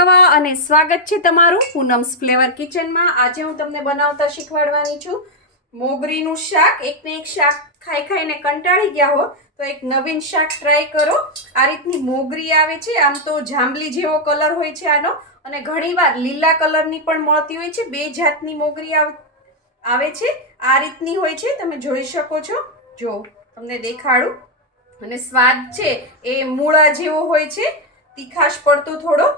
કવા અને સ્વાગત છે તમારું પૂનમ્સ ફ્લેવર કિચનમાં। આજે હું તમને બનાવતા શીખવાડવાની છું મોગરીનું શાક। એકને એક શાક ખાઈ ખાઈને કંટાળી ગયા હો તો એક નવીન શાક ટ્રાય કરો। આ રીતની મોગરી આવે છે, આમ તો જાંબલી જેવો કલર હોય છે આનો, અને ઘણીવાર લીલા કલરની પણ મળતી હોય છે। બે જાતની મોગરી આવે છે, આ રીતની હોય છે, તમે જોઈ શકો છો। જો તમને દેખાડું, અને સ્વાદ છે એ મૂળા જેવો હોય છે, તીખાશ પડતો થોડો,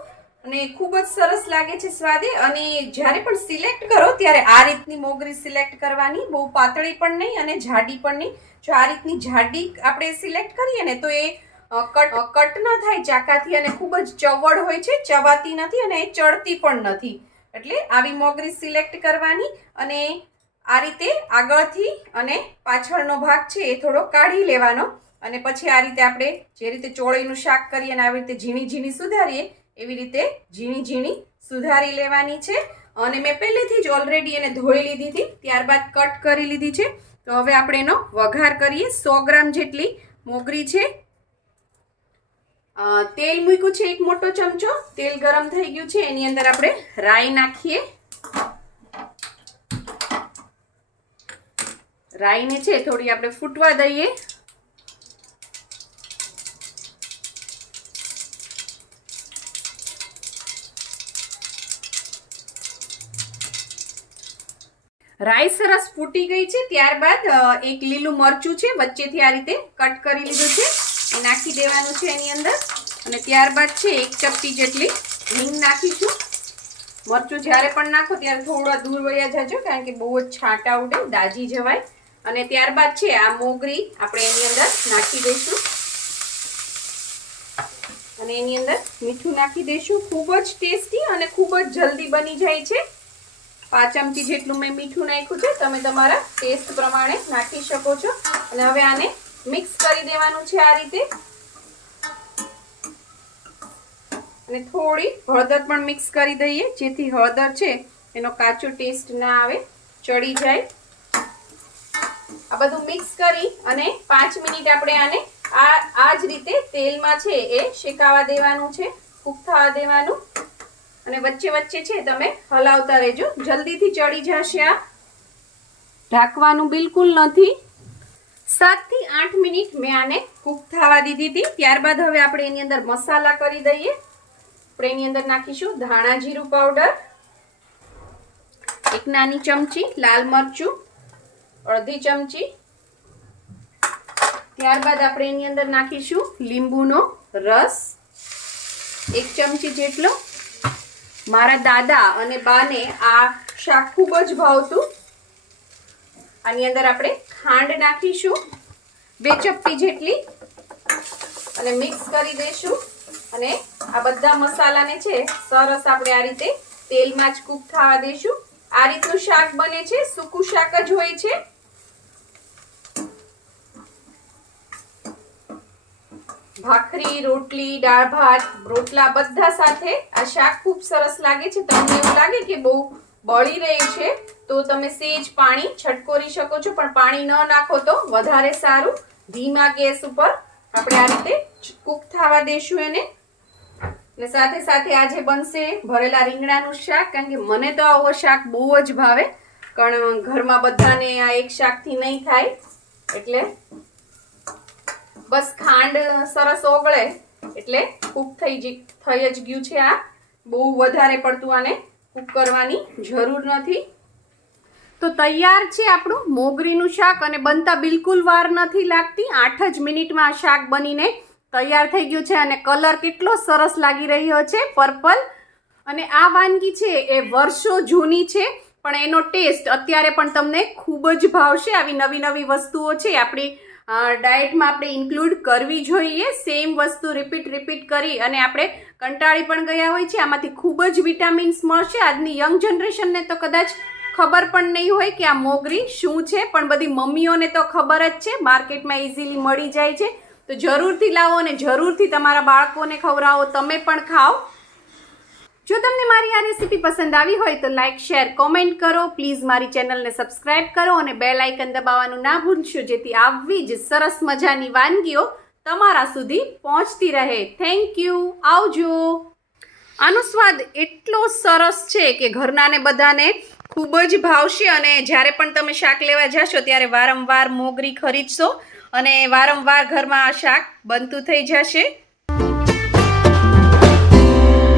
અને ખૂબ જ સરસ લાગે છે સ્વાદે। અને જ્યારે પણ સિલેક્ટ કરો ત્યારે આ રીતની મોગરી સિલેક્ટ કરવાની, બહુ પાતળી પણ નહીં અને જાડી પણ નહીં। જો આ રીતની જાડી આપણે સિલેક્ટ કરીએ ને તો એ કટ ન થાય ચાકાથી, અને ખૂબ જ ચવડ હોય છે, ચવાતી નથી અને ચડતી પણ નથી। એટલે આવી મોગરી સિલેક્ટ કરવાની, અને આ રીતે આગળથી અને પાછળનો ભાગ છે એ થોડો કાઢી લેવાનો, અને પછી આ રીતે આપણે જે રીતે ચોળીનું શાક કરીએ અને આવી રીતે ઝીણી ઝીણી સુધારીએ એવી રીતે ઝીણી ઝીણી સુધારી લેવાની છે। અને મેં પહેલેથી જ ઓલરેડી એને ધોઈ લીધી હતી, ત્યારબાદ કટ કરી લીધી છે। તો હવે આપણે એનો વઘાર કરીએ। 100 ગ્રામ જેટલી મોગરી છે, તેલ મૂક્યું છે 1 મોટો ચમચો, તેલ ગરમ થઈ ગયું છે, એની અંદર આપણે રાઈ નાખીએ। રાઈને છે થોડી આપણે ફૂટવા દઈએ। રાઈ સરસ ફૂટી ગઈ છે, ત્યારબાદ એક લીલું મરચું છે વચ્ચેથી આ રીતે કટ કરી લીધું છે, એ નાખી દેવાનું છે એની અંદર। અને ત્યારબાદ છે 1 ચપટી જેટલી હિંગ નાખીશું। મરચું જ્યારે પણ નાખો ત્યારે થોડા દૂર વયા જાજો, કારણ કે બહુ જ છાંટા ઉડે, દાજી જવાય। અને ત્યારબાદ છે આ મોગરી આપણે એની અંદર નાખી દઈશું, અને એની અંદર મીઠું નાખી દઈશું। ખૂબ જ ટેસ્ટી અને ખૂબ જ જલ્દી બની જાય છે। 5 ચમચી જેટલું મેં મીઠું નાખ્યું છે, તમે તમારા ટેસ્ટ પ્રમાણે નાખી શકો છો। અને હવે આને મિક્સ કરી દેવાનું છે આ રીતે, અને થોડી હળદર પણ મિક્સ કરી દઈએ, જેથી હળદર છે એનો કાચો ટેસ્ટ ના આવે, ચડી જાય। આ બધું મિક્સ કરી અને 5 મિનિટ આપણે આને આ જ રીતે તેલમાં છે એ શેકાવા દેવાનું છે, કૂક થવા દેવાનું। અને વચ્ચે વચ્ચે છે તમે હલાવતા રહેજો, જલ્દીથી ચડી જશે આ। ઢાંકવાનું બિલકુલ નથી। 7 થી 8 મિનિટ મેં આને કૂક થવા દીધી હતી। ત્યારબાદ હવે આપણે એની અંદર મસાલા કરી દઈએ। આપણે એની અંદર નાખીશું ધાણા જીરું પાવડર, 1 નાની ચમચી લાલ મરચું, અડધી ચમચી। ત્યારબાદ આપણે એની અંદર નાખીશું લીંબુનો રસ, 1 ચમચી જેટલો। મારા દાદા અને બાને આ શાક ખૂબ જ ભાવતું। આની અંદર આપણે ખાંડ નાખીશું 2 ચપટી જેટલી, અને મિક્સ કરી દઈશું। અને આ બધા મસાલાને છે સરસ આપણે આ રીતે તેલમાં જ કૂક થવા દઈશું। આ રીતનું શાક બને છે, સૂકું શાક જ હોય છે। ભાખરી, રોટલી, દાળ ભાત, રોટલા બધા સાથે આ શાક ખૂબ સરસ લાગે છે। તમને એવું લાગે કે બહુ બળી રહી છે તો તમે સેજ પાણી છટકોરી શકો છો, પણ પાણી ન નાખો તો વધારે સારું। ધીમા ગેસ ઉપર આપણે આ રીતે કૂક થવા દઈશું એને। અને સાથે સાથે આજે બનશે ભરેલા રીંગણાનું શાક, કારણ કે મને તો આવો શાક બહુ જ ભાવે, કારણ ઘરમાં બધાને આ એક શાકથી નહીં થાય। એટલે બસ ખાંડ સરસ ઓગળે એટલે કૂક થઈ જ ગયું છે। આ બહુ વધારે પડતું આને કૂક કરવાની જરૂર નથી। તો તૈયાર છે આપણું મોગરીનું શાક, અને બનતા બિલકુલ વાર નથી લાગતી। 8 જ મિનિટમાં આ શાક બનીને તૈયાર થઈ ગયું છે, અને કલર કેટલો સરસ લાગી રહ્યો છે, પર્પલ। અને આ વાનગી છે એ વર્ષો જૂની છે, પણ એનો ટેસ્ટ અત્યારે પણ તમને ખૂબ જ ભાવશે। આવી નવી નવી વસ્તુઓ છે આપણી ડાયટમાં આપણે ઇન્ક્લુડ કરવી જોઈએ। સેમ વસ્તુ રિપીટ કરી અને આપણે કંટાળી પણ ગયા હોય છે। આમાંથી ખૂબ જ વિટામિન્સ મળશે। આજની યંગ જનરેશનને તો કદાચ ખબર પણ નહીં હોય કે આ મોગરી શું છે, પણ બધી મમ્મીઓને તો ખબર જ છે, માર્કેટમાં ઇઝીલી મળી જાય છે। તો જરૂરથી લાવો અને જરૂરથી તમારા બાળકોને ખવડાવો, તમે પણ ખાઓ। જો તમને મારી આ રેસીપી પસંદ આવી હોય તો લાઇક, શેર, કોમેન્ટ કરો। પ્લીઝ મારી ચેનલને સબસ્ક્રાઇબ કરો અને બેલ આઇકન દબાવવાનું ના ભૂલશો, જેથી આવી જ સરસ મજાની વાનગીઓ તમારા સુધી પહોંચતી રહે। થેન્ક યુ, આવજો। આનો સ્વાદ એટલો સરસ છે કે ઘરનાને બધાને ખૂબ જ ભાવશે અને જ્યારે પણ તમે શાક લેવા જશો ત્યારે વારંવાર મોગરી ખરીદશો અને વારંવાર ઘરમાં આ શાક બનતું થઈ જશે।